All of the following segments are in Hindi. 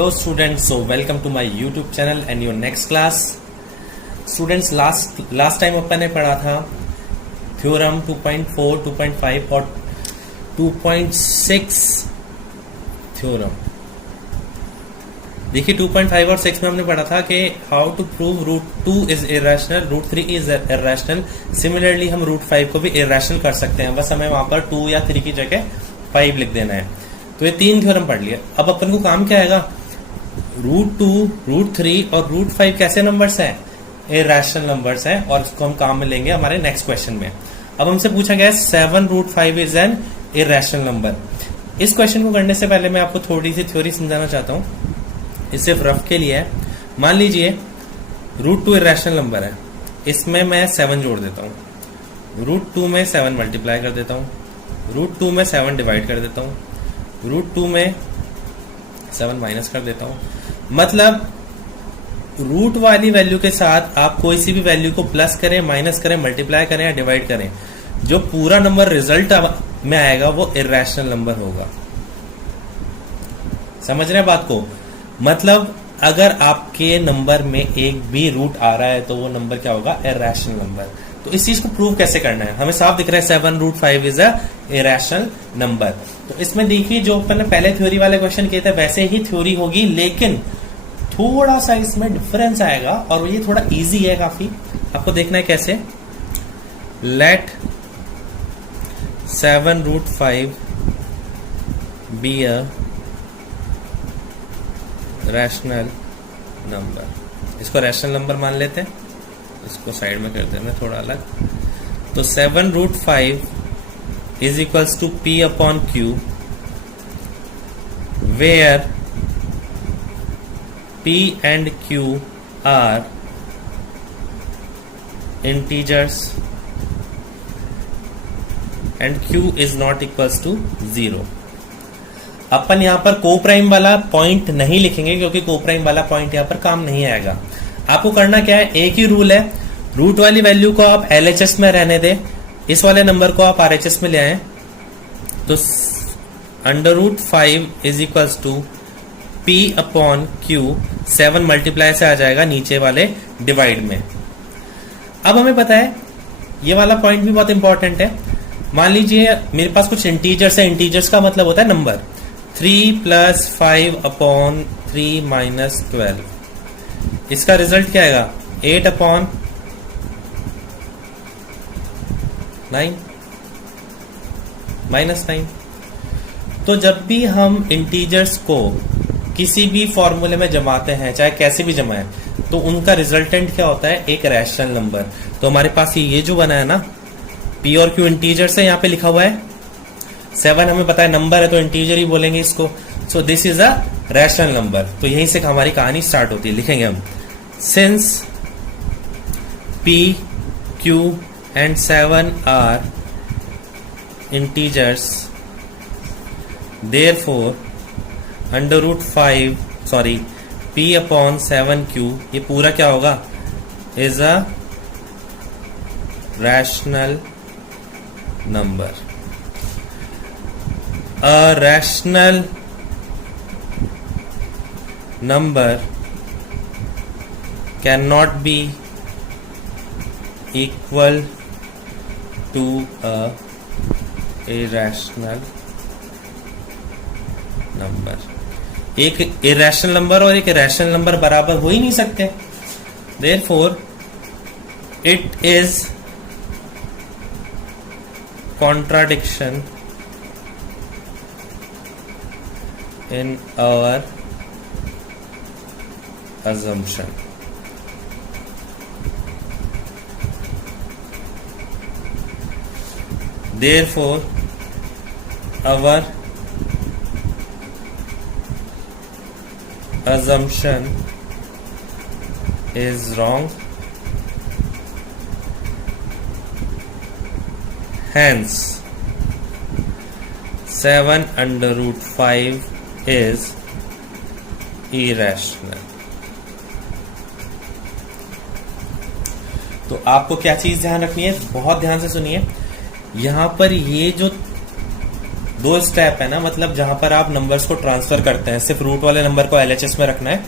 Hello students, so welcome to my YouTube channel and your next class. Students, last time अपन ने पढ़ा था थ्योरम 2.4, 2.5 और 2.6 थ्योरम. देखिए 2.5 और 6 में हमने पढ़ा था कि how to prove root 2 is irrational, root 3 is irrational. Similarly हम रूट 5 को भी इरेशनल कर सकते हैं, बस हमें वहां पर 2 या 3 की जगह 5 लिख देना है. तो ये 3 थ्योरम पढ़ लिया. अब अपन को काम क्या आएगा, रूट 2, रूट 3 और रूट 5 कैसे नंबर्स हैं, इरेशनल नंबर्स हैं, और इसको हम काम में लेंगे हमारे नेक्स्ट क्वेश्चन में. अब हमसे पूछा गया है 7 root 5 is an irrational number. इस क्वेश्चन को करने से पहले मैं आपको थोड़ी सी थ्योरी समझाना चाहता हूँ. ये सिर्फ रफ के लिए है. मान लीजिए रूट 2 इरेशनल नंबर है, इसमें मैं 7 जोड़ देता हूँ, रूट 2 में 7 मल्टीप्लाई कर देता हूँ, रूट 2 में 7 डिवाइड कर देता हूँ, रूट 2 में 7 माइनस कर देता हूँ. मतलब रूट वाली वैल्यू के साथ आप कोई सी भी वैल्यू को प्लस करें, माइनस करें, मल्टीप्लाई करें या डिवाइड करें, जो पूरा नंबर रिजल्ट में आएगा वो इरेशनल नंबर होगा. समझ रहे हैं बात को. मतलब अगर आपके नंबर में एक भी रूट आ रहा है तो वो नंबर क्या होगा, इरेशनल नंबर. तो इस चीज को प्रूव कैसे करना है, हमें साफ दिख रहा है 7 root 5 is a irrational number. तो इसमें देखिए जो अपन ने पहले थ्योरी वाले क्वेश्चन किए थे वैसे ही थ्योरी होगी, लेकिन थोड़ा सा इसमें डिफरेंस आएगा और ये थोड़ा इजी है काफी. आपको देखना है कैसे. Let 7 root 5 be a rational number. इसको रैशनल नंबर मान लेते हैं, इसको साइड में कर देना थोड़ा अलग. तो 7 root 5 is equals to P upon Q, where P and Q are integers and Q is not equals to 0. अपन यहां पर को प्राइम वाला पॉइंट नहीं लिखेंगे क्योंकि को प्राइम वाला पॉइंट यहां पर काम नहीं आएगा. आपको करना क्या है, एक ही रूल है, रूट वाली वैल्यू को आप LHS में रहने दें, इस वाले नंबर को आप RHS में ले आए. तो under root 5 is equals to P upon Q, 7 multiply से आ जाएगा नीचे वाले डिवाइड में. अब हमें पता है ये वाला पॉइंट भी बहुत इंपॉर्टेंट है. मान लीजिए मेरे पास कुछ इंटीजर्स है, इंटीजर्स का मतलब होता है नंबर. 3 प्लस 5 अपॉन 3 माइनस 12, इसका रिजल्ट क्या आएगा, 8 अपॉन 9 माइनस 9. तो जब भी हम इंटीजर्स को किसी भी फॉर्मूले में जमाते हैं, चाहे कैसे भी जमाएं, तो उनका रिजल्टेंट क्या होता है, एक रैशनल नंबर. तो हमारे पास ये जो बना है ना, P और Q इंटीजर्स है, यहाँ पे लिखा हुआ है. 7 हमें पता है नंबर है तो इंटीजर ही बोलेंगे इसको. So this is a rational number. तो यहीं से हमारी कहानी स्टार्ट होती है. लिखेंगे हम, since P, Q and 7 are integers, therefore under root 5 sorry P upon 7Q, ये पूरा क्या होगा, is a rational number. A rational number can not be equal to a irrational number. एक इरेशनल नंबर और एक रैशनल नंबर बराबर हो ही नहीं सकते. Therefore it is contradiction in our assumption. Therefore our assumption is wrong. Hence 7 under root 5 is irrational. तो आपको क्या चीज ध्यान रखनी है, बहुत ध्यान से सुनिए. यहां पर ये जो दो स्टेप है ना, मतलब जहां पर आप नंबर्स को ट्रांसफर करते हैं, सिर्फ रूट वाले नंबर को एलएचएस में रखना है,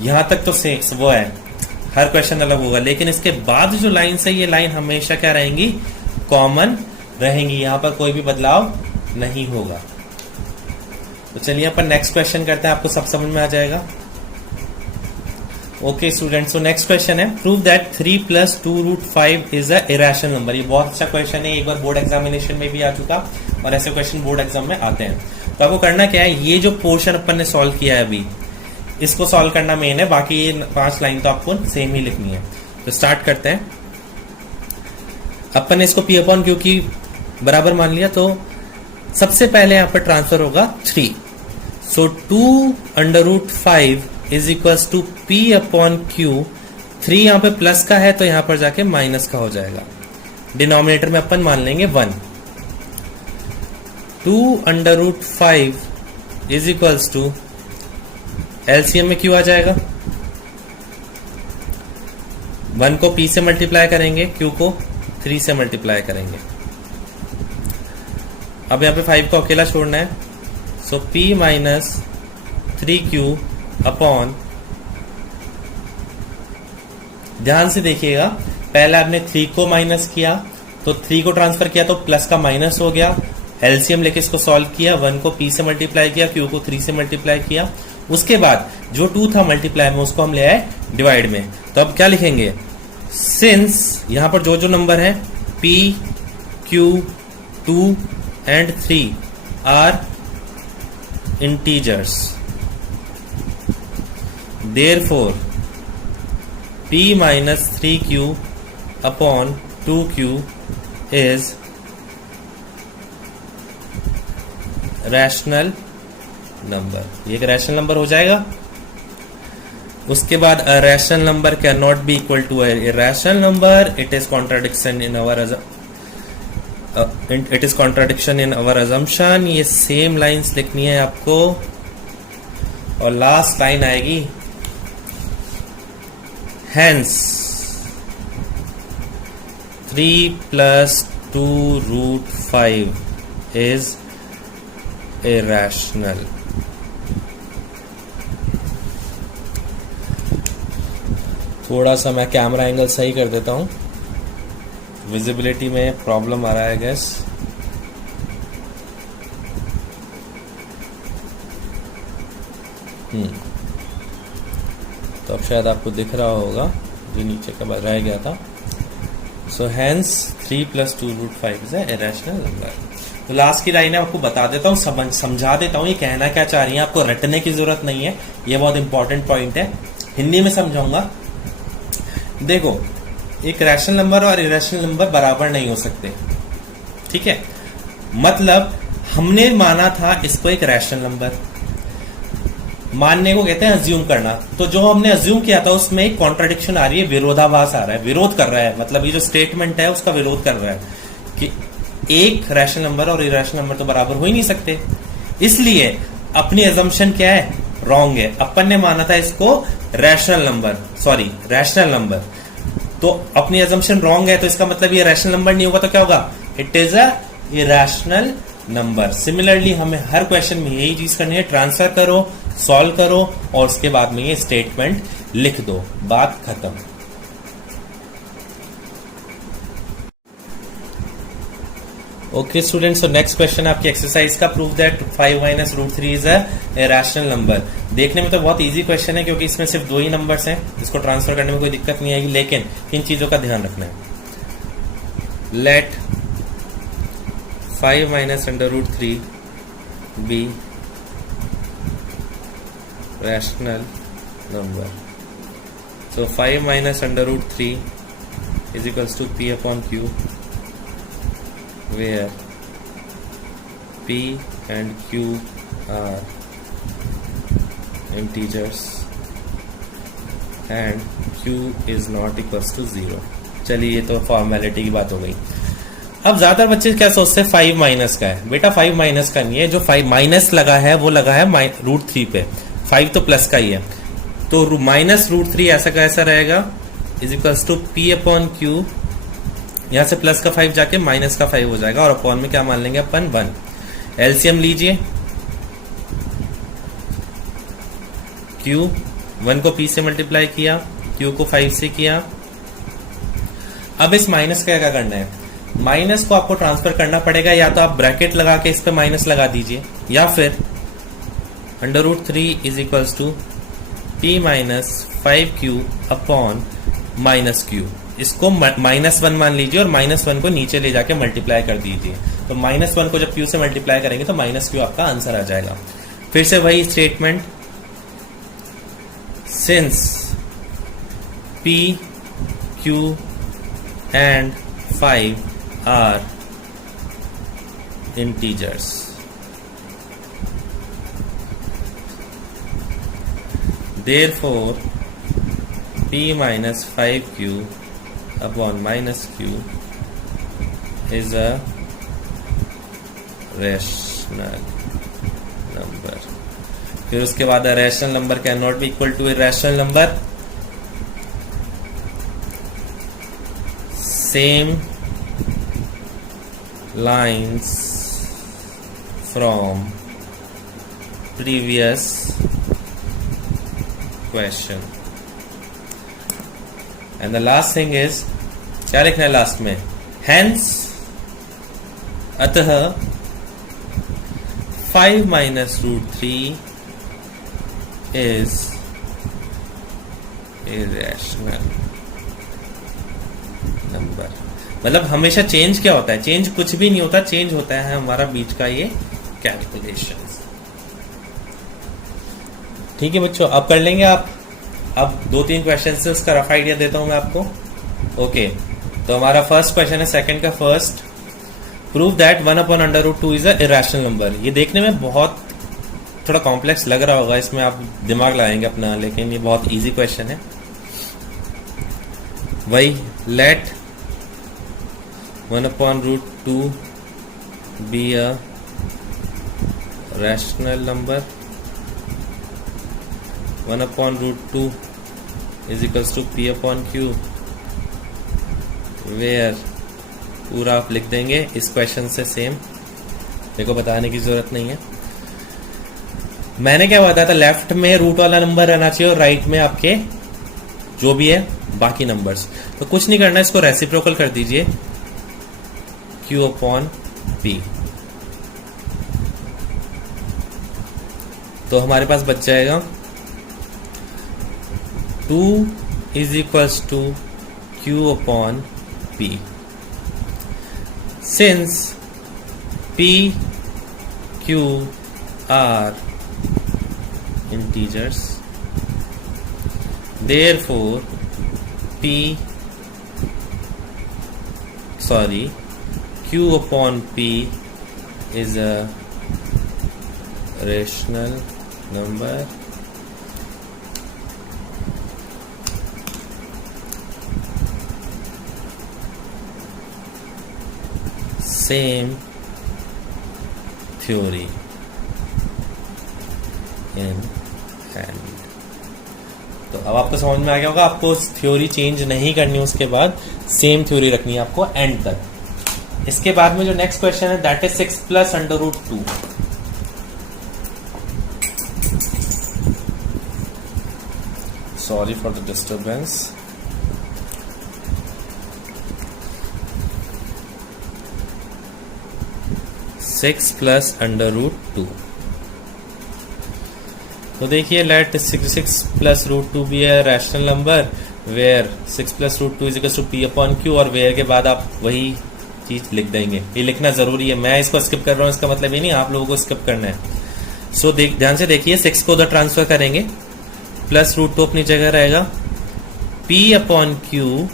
यहां तक तो सेम वो है, हर क्वेश्चन अलग होगा। लेकिन इसके बाद जो लाइन है, ये लाइन हमेशा क्या रहेंगी, कॉमन रहेंगी, यहां पर कोई भी बदलाव नहीं होगा। तो चलिए अपन नेक्स्ट क्वेश्चन करते हैं, आपको सब समझ में आ जाएगा। Okay students, so next question है, prove that 3 + 2√5 is a irrational number. ये बहुत अच्छा क्वेश्चन है, एक बार बोर्ड एग्जामिनेशन में भी आ चुका और ऐसे क्वेश्चन बोर्ड एग्जाम में आते हैं। तो आपको करना क्या है, ये जो पोर्शन अपन ने सॉल्व किया है अभी, इसको सॉल्व करना मेन है, बाकी ये 5 लाइन तो आपको सेम ही लिखनी है। तो स्टार्ट करते हैं। अपन ने इसको P/Q की बराबर मान लिया, तो सबसे पहले यहां पर ट्रांसफर होगा 3। सो 2√5 इज इक्वल्स टू P/Q। 3 यहां पे प्लस का है तो यहां पर जाके माइनस का हो जाएगा। डिनोमिनेटर में अपन मान लेंगे 1। 2√5 इज इक्वल्स टू, एलसीएम में Q आ जाएगा, 1 को P से मल्टीप्लाई करेंगे, Q को 3 से मल्टीप्लाई करेंगे। अब यहां पे 5 को अकेला छोड़ना है, सो P - 3Q अपॉन, ध्यान से देखिएगा, पहले आपने 3 को माइनस किया तो 3 को ट्रांसफर किया तो प्लस का माइनस हो गया, एलसीएम लेके इसको सॉल्व किया, 1 को P से मल्टीप्लाई किया, Q को 3 से मल्टीप्लाई किया। उसके बाद जो 2 था मल्टीप्लाई में, उसको हम ले आए डिवाइड में। तो अब क्या लिखेंगे, सिंस यहां पर जो जो नंबर है P, Q, 2 and 3 are integers, therefore P - 3Q upon 2Q is rational number. ये एक रैशनल नंबर हो जाएगा। उसके बाद a rational number can not be equal to a irrational number, it is contradiction in our assumption. ये सेम लाइंस लिखनी है आपको, और लास्ट लाइन आएगी, हेंस 3 + 2√5 इज irrational। थोड़ा सा मैं कैमरा एंगल सही कर देता हूं, विजिबिलिटी में प्रॉब्लम आ रहा है गैस। तो अब शायद आपको दिख रहा होगा, जो नीचे का रह गया था। So hence 3 + 2√5 is a irrational number. तो लास्ट की लाइन है, आपको बता देता हूँ, समझा देता हूँ ये कहना क्या चाह रही है, आपको रटने की जरूरत नहीं है, ये बहुत इंपॉर्टेंट पॉइंट है, हिंदी में समझाऊंगा। देखो, एक रैशनल नंबर और इरेशनल नंबर बराबर नहीं हो सकते, ठीक है। मतलब हमने माना था इसको एक रैशनल नंबर, मानने को कहते हैं अज्यूम करना। तो जो हमने अज्यूम किया था उसमें एक कॉन्ट्राडिक्शन आ रही है, विरोधाभास आ रहा है, विरोध कर रहा है, मतलब ये जो स्टेटमेंट है उसका विरोध कर रहा है कि एक रैशनल नंबर और इरेशनल नंबर तो बराबर हो ही नहीं सकते। इसलिए अपनी अजम्पशन क्या है, रॉन्ग है। अपन ने माना था इसको रैशनल नंबर, तो अपनी अजम्पशन रॉन्ग है, तो इसका मतलब ये रैशनल नंबर नहीं होगा, तो क्या होगा, it is a irrational number. Similarly हमें हर क्वेश्चन में यही चीज करनी है, ट्रांसफर करो, सॉल्व करो और उसके बाद में ये स्टेटमेंट लिख दो, बात खत्म। Okay students, so next question आपकी एक्सरसाइज का, prove that 5 - √3 is a rational number. देखने में तो बहुत इजी क्वेश्चन है, क्योंकि इसमें सिर्फ 2 ही नंबर्स हैं, इसको ट्रांसफर करने में कोई दिक्कत नहीं आएगी, लेकिन इन चीजों का ध्यान रखना है। Let 5 - √3 be rational number. So 5 - √3 is equals to P/Q, where P and Q are integers and Q is not equals to 0। चलिए, ये तो फॉर्मेलिटी की बात हो गई। अब ज्यादातर बच्चे क्या सोचते हैं 5 माइनस का है, बेटा 5 माइनस का नहीं है, जो 5 माइनस लगा है वो लगा है √3 पे, 5 तो प्लस का ही है, तो -√3 ऐसा कैसा रहेगा, इज इक्वल्स टू P/Q, यहां से प्लस का 5 जाके माइनस का 5 हो जाएगा, और अपॉन में क्या मान लेंगे अपन 1। एलसीएम लीजिए, Q 1 को P से मल्टीप्लाई किया, Q को 5 से किया। अब इस माइनस का क्या करना है, माइनस को आपको ट्रांसफर करना पड़ेगा, या तो आप ब्रैकेट लगा के इस पे माइनस लगा दीजिए, या फिर √3 is equals to P minus 5Q upon minus Q। इसको -1 मान लीजिए और -1 को नीचे ले जाके मल्टीप्लाई कर दीजिए। तो -1 को जब Q से मल्टीप्लाई करेंगे तो -Q आपका आंसर आ जाएगा। फिर से वही statement, since P, Q and 5 are integers, therefore P minus 5Q upon minus Q is a rational number। फिर उसके बाद a rational number can not be equal to a rational number। Same lines from previous question। And the last thing is, क्या लिखना है लास्ट में, hence अतः 5 minus √3 is irrational नंबर। मतलब हमेशा चेंज क्या होता है, चेंज कुछ भी नहीं होता, चेंज होता है हमारा बीच का ये कैलकुलेशंस। ठीक है बच्चों, अब कर लेंगे आप। अब 2-3 क्वेश्चन से उसका रफ आइडिया देता हूं मैं आपको। ओके, तो हमारा फर्स्ट क्वेश्चन है सेकंड का first, prove that 1/√2 is a irrational number. ये देखने में बहुत थोड़ा कॉम्प्लेक्स लग रहा होगा, इसमें आप दिमाग लगाएंगे अपना, लेकिन ये बहुत इजी क्वेश्चन है। वही late 1/√2 be a rational number, 1/√2 is equals to P upon Q, where पूरा आप लिख देंगे इस क्वेश्चन से सेम, देखो बताने की जरूरत नहीं है। मैंने क्या बताया था, लेफ्ट में रूट वाला नंबर रहना चाहिए और राइट में आपके जो भी है बाकी नंबर्स। तो कुछ नहीं करना, इसको रेसिप्रोकल कर दीजिए, Q अपॉन P। तो हमारे पास बच जाएगा 2 is equals to Q upon P। Since P, Q are integers, therefore Q upon P is a rational number। Same theory in hand। तो अब आपको समझ में आ गया होगा, आपको थ्योरी चेंज नहीं करनी, उसके बाद सेम थ्योरी रखनी है आपको एंड तक। इसके बाद में जो नेक्स्ट क्वेश्चन है that is 6 + √2। Sorry for the disturbance. Six + √2। तो देखिए, let 6 + √2 be a rational number where 6 + √2 is equal to P upon Q, और वेयर के बाद आप वही चीज लिख देंगे। ये लिखना जरूरी है, मैं इसको स्किप कर रहा हूँ इसका मतलब ये नहीं आप लोगों को स्किप करना है। सो ध्यान से देखिए, 6 को उधर ट्रांसफर करेंगे, प्लस √2 अपनी जगह रहेगा, P अपॉन Q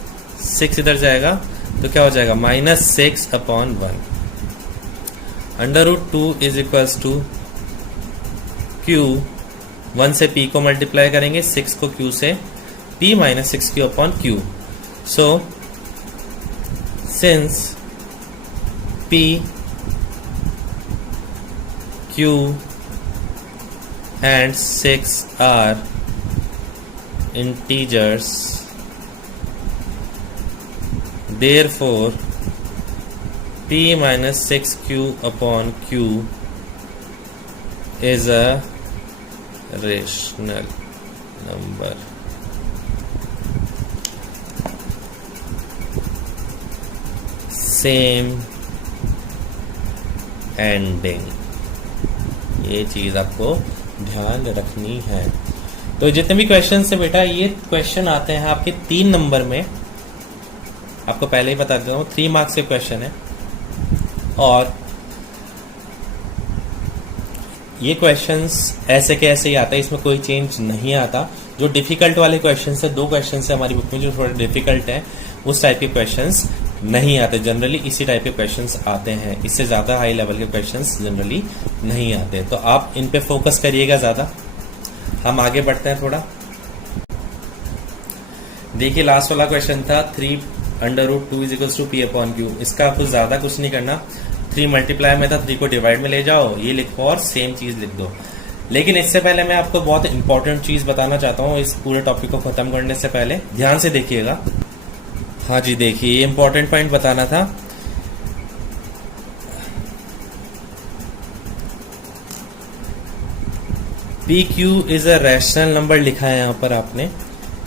6 इधर जाएगा, तो क्या हो जाएगा -6 upon 1। √2 is equals to Q, 1 से P को मल्टीप्लाई करेंगे, 6 को Q से, P - 6Q upon Q। So since P, Q and 6 are integers, therefore P - 6Q upon Q is a rational number. Same ending. ये चीज आपको ध्यान रखनी है। तो जितने भी क्वेश्चन है बेटा, ये क्वेश्चन आते हैं आपके 3 नंबर में। आपको पहले ही बता देता हूँ 3 मार्क्स के क्वेश्चन है, और ये क्वेश्चंस ऐसे के ऐसे ही आता है, इसमें कोई चेंज नहीं आता। जो डिफिकल्ट वाले क्वेश्चंस है, 2 क्वेश्चंस है हमारी बुक में जो थोड़े डिफिकल्ट है, उस टाइप के क्वेश्चंस नहीं आते। जनरली इसी टाइप के क्वेश्चंस आते हैं, इससे ज्यादा हाई लेवल के क्वेश्चंस जनरली नहीं आते। तो आप इन पे फोकस करिएगा ज्यादा। हम आगे बढ़ते हैं थोड़ा। देखिए लास्ट वाला क्वेश्चन था 3√2 = p/q। इसका कुछ ज्यादा कुछ नहीं करना, 3 मल्टीप्लाई में था, 3 को डिवाइड में ले जाओ, ये लिखो और सेम चीज लिख दो। लेकिन इससे पहले मैं आपको बहुत इंपॉर्टेंट चीज बताना चाहता हूँ इस पूरे टॉपिक को खत्म करने से पहले। ध्यान से देखिएगा। हाँ जी, देखिए ये इंपॉर्टेंट पॉइंट बताना था। PQ is a rational number लिखा है यहाँ पर आपने।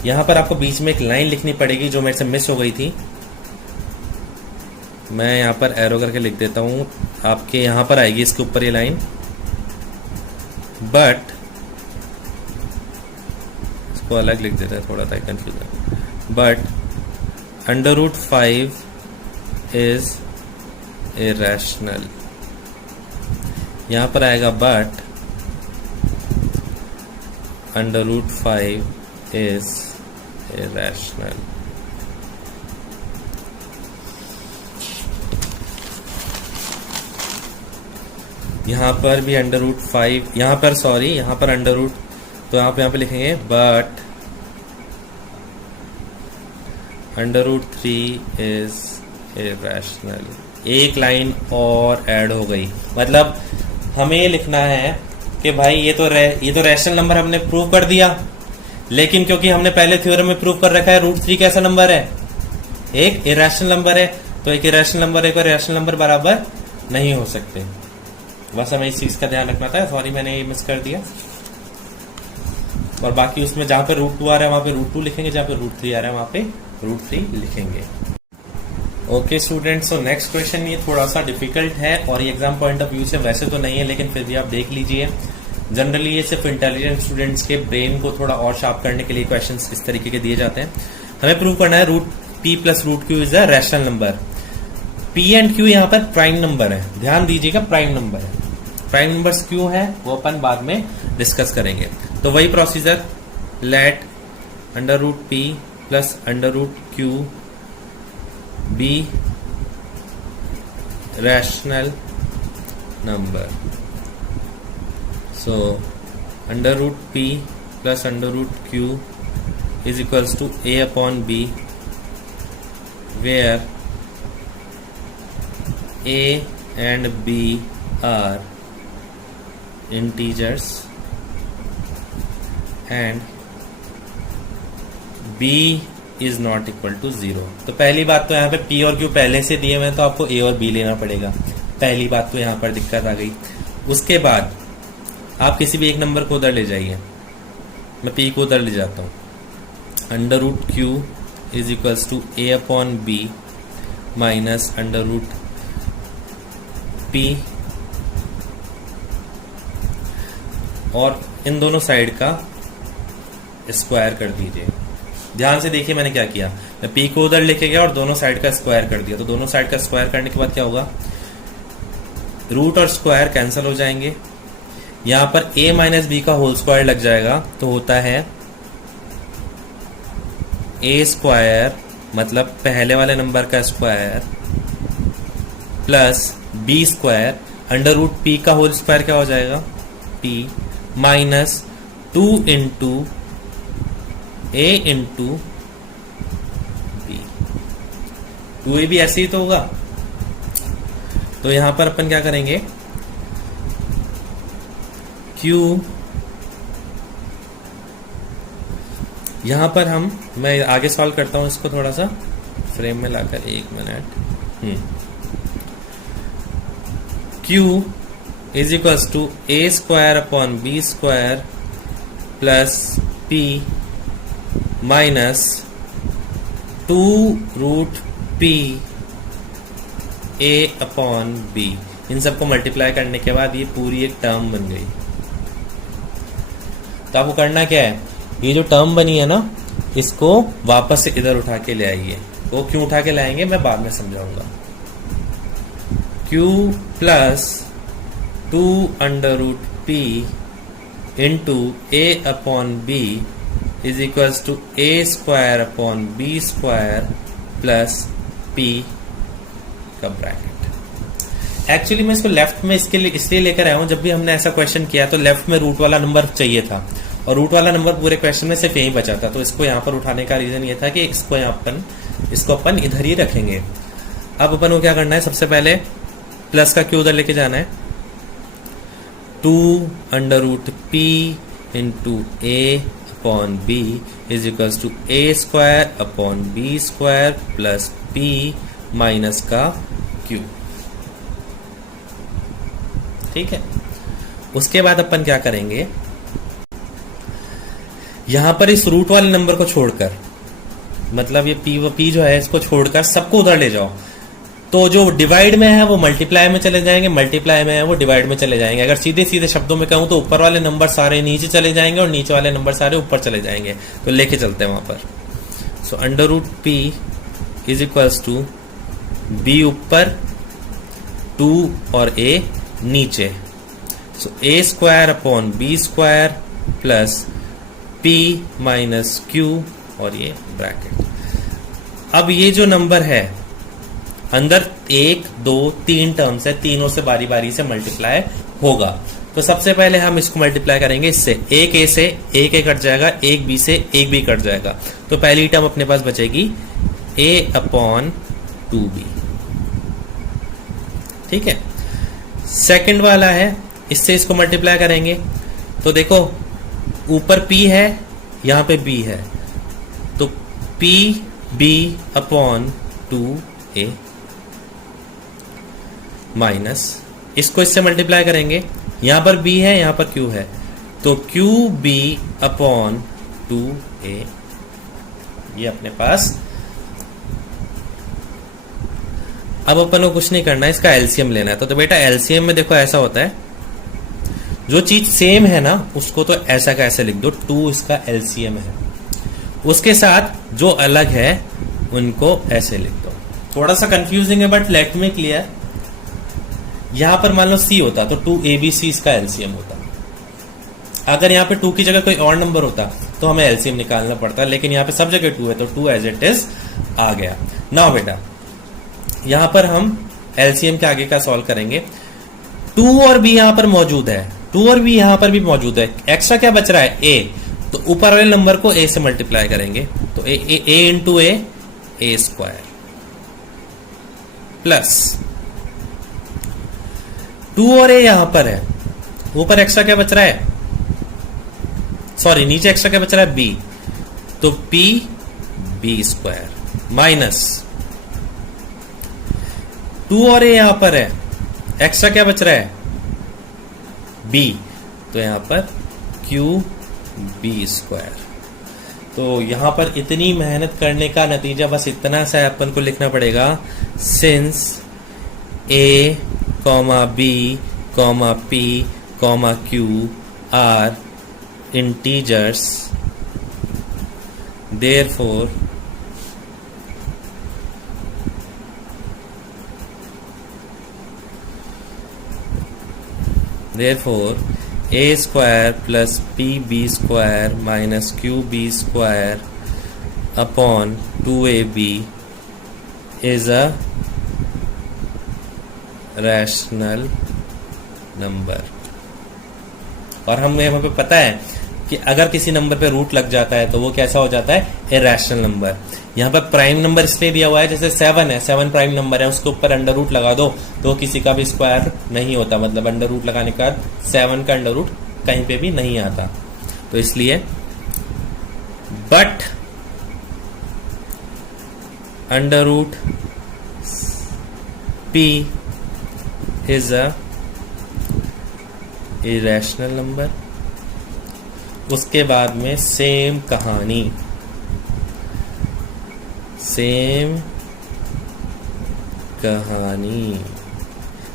यहाँ पर आपको बीच में एक लाइन लिखनी पड़ेगी जो मेरे से मिस हो गई थी। मैं यहाँ पर एरो करके लिख देता हूँ, आपके यहाँ पर आएगी इसके ऊपर ये लाइन। बट इसको अलग लिख देते हैं थोड़ा सा कंफ्यूजन। But √5 is irrational. यहाँ पर आएगा बट √5 इज इरेशनल। यहाँ पर भी √5, यहाँ पर सॉरी, यहाँ पर अंडर तो आप यहाँ पे लिखेंगे बट √3 इज इरेशनल। एक लाइन और ऐड हो गई। मतलब हमें ये लिखना है कि भाई ये तो रैशनल नंबर हमने प्रूव कर दिया, लेकिन क्योंकि हमने पहले थ्योरम में प्रूव कर रखा है √3 कैसा नंबर है, एक इरेशनल नंबर है। तो एक इरेशनल नंबर एक और रैशनल नंबर बराबर नहीं हो सकते। बस हमें इस चीज का ध्यान रखना था। सॉरी मैंने ये मिस कर दिया। और बाकी उसमें जहां पे √2 आ रहा है वहां पे √2 लिखेंगे, जहां पे √3 आ रहा है वहां पे √3 लिखेंगे। Okay students, so next question ये थोड़ा सा डिफिकल्ट है और ये एग्जाम पॉइंट ऑफ व्यू से वैसे तो नहीं है, लेकिन फिर भी आप देख लीजिए। जनरली ये सिर्फ इंटेलिजेंट स्टूडेंट्स के ब्रेन को थोड़ा और शार्प करने के लिए क्वेश्चंस इस तरीके के दिए जाते हैं। हमें प्रूव करना है √p + √q is a rational number. p and q यहाँ पर प्राइम नंबर है, ध्यान दीजिएगा, प्राइम नंबर है। प्राइम नंबर्स क्यों है वो अपन बाद में डिस्कस करेंगे। तो वही procedure, let √p + √q be rational number. So √p + √q is equals to a/b, where a and b are integers and b is not equal to 0। तो पहली बात तो यहाँ पे p और q पहले से दिए हुए हैं, तो आपको a और b लेना पड़ेगा। पहली बात तो यहाँ पर दिक्कत आ गई। उसके बाद आप किसी भी एक नंबर को उधर ले जाइए। मैं p को उधर ले जाता हूँ। √q is equals to a/b minus √p, और इन दोनों साइड का स्क्वायर कर दीजिए। ध्यान से देखिए मैंने क्या किया, मैं p को उधर लेके गया और दोनों साइड का स्क्वायर कर दिया। तो दोनों साइड का स्क्वायर करने के बाद क्या होगा, रूट और स्क्वायर कैंसिल हो जाएंगे। यहां पर a - b का होल स्क्वायर लग जाएगा, तो होता है a², मतलब पहले वाले नंबर का स्क्वायर, प्लस b²। √p का होल स्क्वायर क्या हो जाएगा, p minus 2 into a into b। 2a भी ऐसे ही तो होगा। तो यहां पर अपन क्या करेंगे, q यहां पर मैं आगे सॉल्व करता हूं इसको थोड़ा सा फ्रेम में लाकर, 1 minute. q is equals to a square upon b square plus p minus 2√p a upon b। इन सबको मल्टीप्लाई करने के बाद ये पूरी एक टर्म बन गई। तो आपको करना क्या है, ये जो टर्म बनी है ना, इसको वापस से इधर उठा के ले आइए। वो क्यों उठा के लाएंगे मैं बाद में समझाऊंगा। q plus 2√p into a upon b is equals to a square upon b square plus p का ब्रैकेट। एक्चुअली मैं इसको लेफ्ट में इसके लिए इसलिए लेकर आया हूं, जब भी हमने ऐसा क्वेश्चन किया तो लेफ्ट में रूट वाला नंबर चाहिए था और रूट वाला नंबर पूरे क्वेश्चन में सिर्फ यही बचा था। तो इसको यहाँ पर उठाने का रीजन ये था कि इसको अपन इधर ही रखेंगे। अब अपन को क्या करना है, सबसे पहले प्लस का क्यू उधर लेके जाना है। 2√p into a upon b is equals to a square upon b square plus p minus का q। ठीक है, उसके बाद अपन क्या करेंगे, यहां पर इस रूट वाले नंबर को छोड़कर, मतलब ये p जो है इसको छोड़कर सबको उधर ले जाओ। तो जो डिवाइड में है वो मल्टीप्लाई में चले जाएंगे, मल्टीप्लाई में है वो डिवाइड में चले जाएंगे। अगर सीधे सीधे शब्दों में कहूं तो ऊपर वाले नंबर सारे नीचे चले जाएंगे और नीचे वाले नंबर सारे ऊपर चले जाएंगे। तो लेके चलते हैं वहां पर। So √p is equals to b ऊपर 2 और a नीचे। So a square upon b square plus p minus q और ये ब्रैकेट। अब ये जो नंबर है अंदर 1 2 3 टर्म्स है, तीनों से बारी बारी से मल्टीप्लाई होगा। तो सबसे पहले हम इसको मल्टीप्लाई करेंगे इससे। एक a से एक a कट जाएगा, एक b से एक b कट जाएगा। तो पहली टर्म अपने पास बचेगी a अपॉन 2b। ठीक है, सेकंड वाला है, इससे इसको मल्टीप्लाई करेंगे। तो देखो ऊपर p है, यहां पे b है, तो p b upon 2a minus इसको इससे मल्टीप्लाई करेंगे। यहां पर b है, यहां पर q है, तो qb अपॉन 2a। ये अपने पास। अब अपन को कुछ नहीं करना है, इसका एलसीएम लेना है। तो बेटा एलसीएम में देखो ऐसा होता है, जो चीज सेम है ना उसको तो ऐसा का ऐसे लिख दो, 2 इसका एलसीएम है। उसके साथ जो अलग है उनको ऐसे लिख दो। थोड़ा सा कंफ्यूजिंग है बट लेट मी क्लियर। यहां पर मान लो c होता तो 2abc इसका एलसीएम होता। अगर यहाँ पे 2 की जगह कोई और नंबर होता तो हमें एलसीएम निकालना पड़ता, लेकिन यहाँ पे सब जगह 2 है तो 2 एज इट इज आ गया। नाउ बेटा यहां पर हम एलसीएम के आगे का सॉल्व करेंगे। 2 और b यहां पर मौजूद है, 2 और b यहां पर भी मौजूद है। एक्स्ट्रा क्या बच रहा है, a। तो ऊपर वाले नंबर को a से मल्टीप्लाई करेंगे, तो a into a square plus 2 और a यहां पर है, ऊपर एक्स्ट्रा क्या बच रहा है, सॉरी नीचे एक्स्ट्रा क्या बच रहा है, b। तो p b स्क्वायर माइनस 2 और a यहां पर है, एक्स्ट्रा क्या बच रहा है, b। तो यहां पर q b स्क्वायर। तो यहां पर इतनी मेहनत करने का नतीजा बस इतना सा अपन को लिखना पड़ेगा, since a, b, p, q are integers, therefore a square plus pb square minus qb square upon 2ab is a rational number। और हमें पता है कि अगर किसी नंबर पे रूट लग जाता है तो वो कैसा हो जाता है, इरेशनल नंबर। यहाँ पर प्राइम नंबर इसलिए दिया हुआ है, जैसे 7 है, 7 प्राइम नंबर है, उसके ऊपर अंडर रूट लगा दो तो किसी का भी स्क्वायर नहीं होता। मतलब अंडर रूट लगाने के बाद 7 का अंडर रूट कहीं पे भी नहीं आता, तो इसलिए। But under root p is a irrational number, उसके बाद में सेम कहानी, सेम कहानी।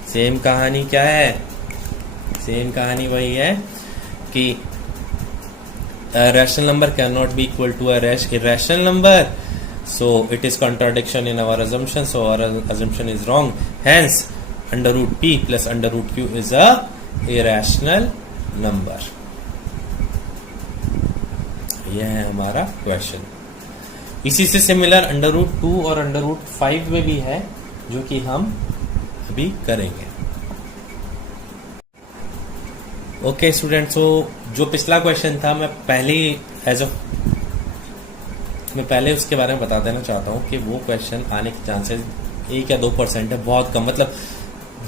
सेम कहानी क्या है? सेम कहानी वही है कि rational number can not be equal to a irrational number, so it is contradiction in our assumption, so our assumption is wrong, hence under root p plus under root q is a irrational number। यह है हमारा क्वेश्चन। इसी से सिमिलर अंडर रूट 2 और अंडर रूट 5 में भी है, जो कि हम अभी करेंगे। ओके स्टूडेंट्स, तो जो पिछला क्वेश्चन था मैं पहले उसके बारे में बता देना चाहता हूँ कि वो क्वेश्चन आने के चांसेस 1 या 2% है, बहुत कम। मतलब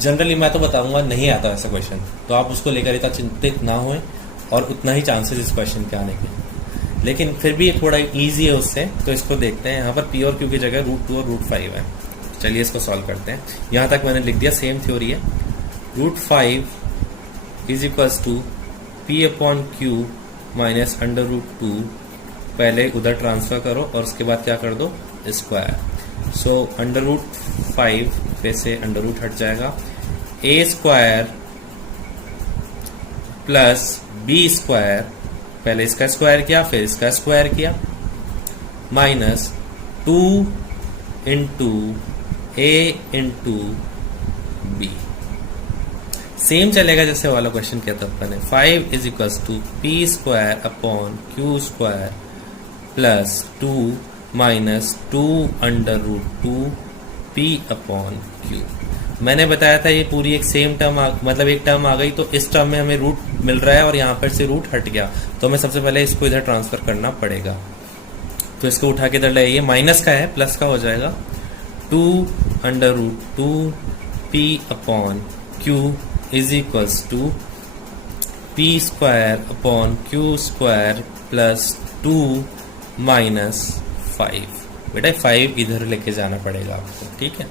जनरली मैं तो बताऊंगा नहीं आता ऐसा क्वेश्चन, तो आप उसको लेकर इतना चिंतित ना हों, और उतना ही चांसेस इस क्वेश्चन के आने के। लेकिन फिर भी थोड़ा इजी है उससे, तो इसको देखते हैं। यहाँ पर पी और क्यू की जगह रूट 2 और रूट 5 है। चलिए इसको सॉल्व करते हैं। यहाँ तक मैंने लिख दिया, सेम थ्योरी है। Root 5 is equals to p upon q minus under root 2। पहले उधर ट्रांसफर करो और उसके बाद क्या कर दो, स्क्वायर। सो अंडर रूट 5 पे से अंडर रूट हट जाएगा, a square plus b square, पहले इसका स्क्वायर किया फिर इसका स्क्वायर किया, minus 2 into a into b. Same चलेगा जैसे वाला क्वेश्चन किया था अपन ने। 5 is equals to p square upon q square plus 2 minus 2 under root 2 p upon q. मैंने बताया था ये पूरी एक सेम टर्म मतलब एक टर्म आ गई, तो इस टर्म में हमें रूट मिल रहा है और यहाँ पर से रूट हट गया, तो हमें सबसे पहले इसको इधर ट्रांसफर करना पड़ेगा। तो इसको उठा के इधर ले आइए, माइनस का है प्लस का हो जाएगा। 2 under root 2 p upon q is equals to p square upon q square plus 2 minus 5। बेटा 5 इधर लेके जाना पड़ेगा आपको, ठीक है।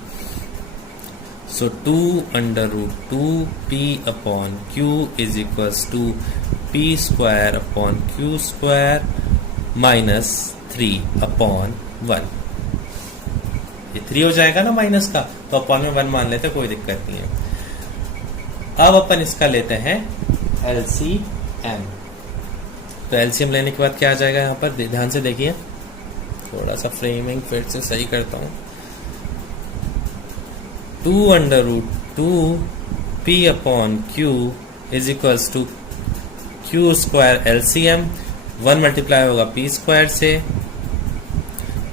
So 2 under root 2 p upon q is equals to p square upon q square minus 3 upon 1। ये 3 हो जाएगा ना माइनस का, तो अपॉन में 1 मान लेते, कोई दिक्कत नहीं है। अब अपन इसका लेते हैं LCM। तो LCM लेने के बाद क्या आ जाएगा, यहाँ पर ध्यान से देखिए, थोड़ा सा फ्रेमिंग फिर से सही करता हूं। 2 under root 2 p upon q is equals to q square LCM। 1 multiply होगा पी स्क्वायर से,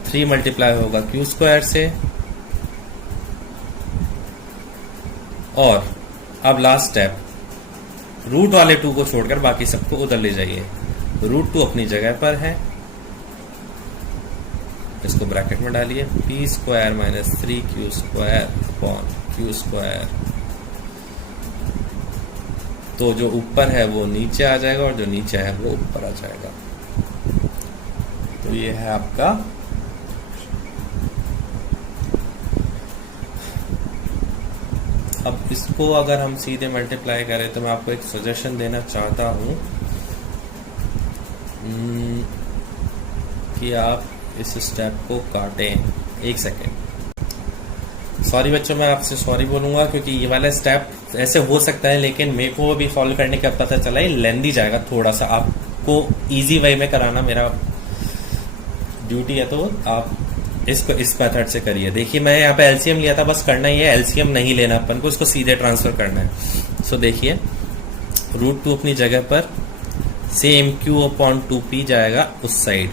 3 मल्टीप्लाई होगा क्यू स्क्वायर से, और अब लास्ट स्टेप, रूट वाले 2 को छोड़कर बाकी सबको उधर ले जाइए। रूट 2 अपनी जगह पर है, इसको ब्रैकेट में डालिए, P square minus 3 Q square upon q square. तो जो ऊपर है वो नीचे आ जाएगा और जो नीचे है वो ऊपर आ जाएगा। तो ये है आपका अब इसको अगर हम सीधे मल्टीप्लाई करें, तो मैं आपको एक सजेशन देना चाहता हूं कि आप इस स्टेप को काटें। 1 सेकेंड। सॉरी बच्चों, मैं आपसे सॉरी बोलूंगा क्योंकि ये वाला स्टेप ऐसे हो सकता है, लेकिन मेरे को भी फॉलो करने का पता चला ये लेंदी जाएगा थोड़ा सा। आपको इजी वे में कराना मेरा ड्यूटी है, तो आप इसको इस मेथड से करिए। देखिए मैं यहाँ पे LCM लिया था, बस करना ही है, LCM नहीं लेना अपन को, इसको सीधे ट्रांसफर करना है। सो देखिए रूट 2 अपनी जगह पर, सेम Q अपॉन 2P जाएगा उस side,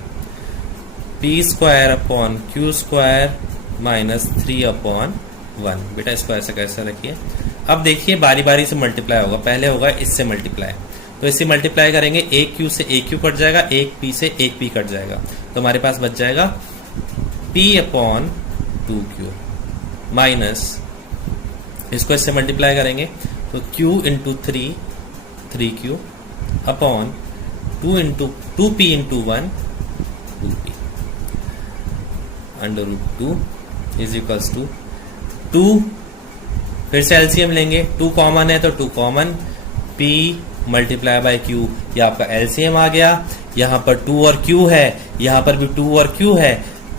P square upon q square minus 3 upon 1। बेटा इसको ऐसा कैसे रखिए। अब देखिए बारी बारी से मल्टीप्लाई होगा, पहले होगा इससे मल्टीप्लाई, तो इससे मल्टीप्लाई करेंगे, एक क्यू से एक क्यू कट जाएगा, एक पी से एक पी कट जाएगा, तो हमारे पास बच जाएगा p अपॉन 2q माइनस, इसको इससे मल्टीप्लाई करेंगे तो q into 3q upon 2p into 1 2p under root 2 is equals to 2। फिर से LCM लेंगे, 2 कॉमन है तो 2 common, p multiply by Q, ये आपका एलसीएम आ गया। यहां पर 2 और क्यू है, यहां पर भी 2 और क्यू है,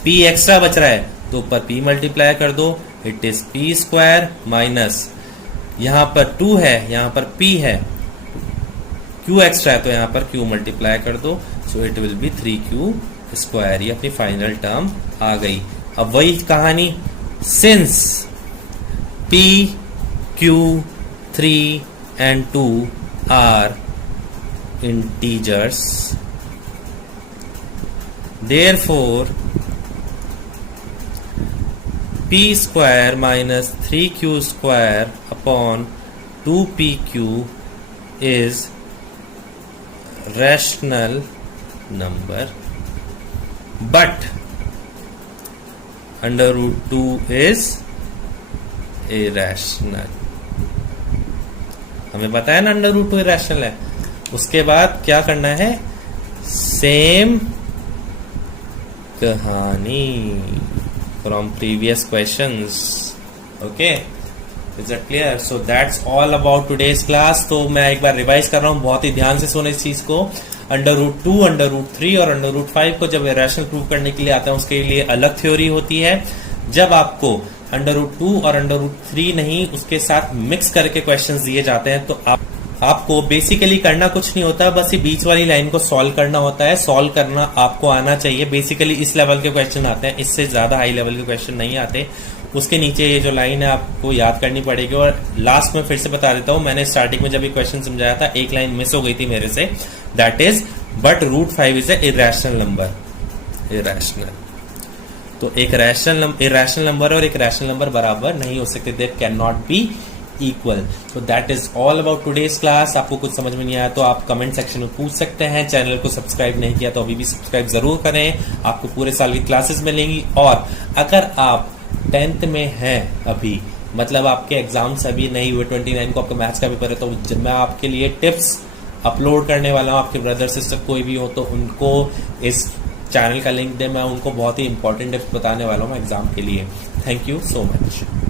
पी एक्स्ट्रा बच रहा है तो ऊपर पी मल्टीप्लाई कर दो, it is P square minus यहां पर 2 है, यहां पर पी है, क्यू एक्स्ट्रा है तो यहां पर क्यू मल्टीप्लाई कर दो, so it will be 3q square. ये अपनी फाइनल टर्म आ गई। अब वही कहानी, since p, q, 3 and 2 are integers, therefore p square minus 3q square upon 2pq is rational number, but under root 2 is irrational। हमें पता है ना अंडर रूट 2 इरेशनल है। उसके बाद क्या करना है, सेम कहानी from previous questions. Okay, is it clear? So that's all about today's class. तो मैं एक बार रिवाइज कर रहा हूं, बहुत ही ध्यान से सुने इस चीज को। अंडर रूट 2, अंडर रूट 3 और अंडर रूट 5 को जब इरेशनल प्रूव करने के लिए आता है उसके लिए अलग थ्योरी होती है। जब आपको अंडर रूट 2 और अंडर रूट 3 नहीं, उसके साथ मिक्स करके क्वेश्चंस दिए जाते हैं तो आपको बेसिकली करना कुछ नहीं होता, बस ये बीच वाली लाइन को सॉल्व करना होता है। सॉल्व करना आपको आना चाहिए। बेसिकली इस लेवल के क्वेश्चन आते हैं, इससे ज्यादा हाई लेवल के क्वेश्चन नहीं आते। उसके नीचे ये जो लाइन है आपको याद करनी पड़ेगी। और लास्ट में फिर से बता देता हूं, मैंने स्टार्टिंग में जब ये क्वेश्चन समझाया था एक लाइन मिस हो गई थी मेरे से, that is but root 5 is a irrational number. Irrational तो एक इरेशनल नंबर और एक रैशनल नंबर बराबर नहीं हो सकते, they can not be equal. तो that is all about today's class. आपको कुछ समझ में नहीं आया तो आप कमेंट सेक्शन में पूछ सकते हैं। चैनल को सब्सक्राइब नहीं किया तो अभी भी सब्सक्राइब जरूर करें, आपको पूरे साल की क्लासेस मिलेंगी। और अगर आप 10th में हैं अभी, मतलब आपके एग्जाम्स अभी नहीं हुए, 29 को आपका मैथ्स का पेपर है, तो मैं आपके लिए टिप्स अपलोड करने वाला हूँ। आपके ब्रदर सिस्टर कोई भी हो तो उनको इस चैनल का लिंक दे, मैं उनको बहुत ही इंपॉर्टेंट टिप्स बताने वाला हूँ एग्जाम के लिए। Thank you so much.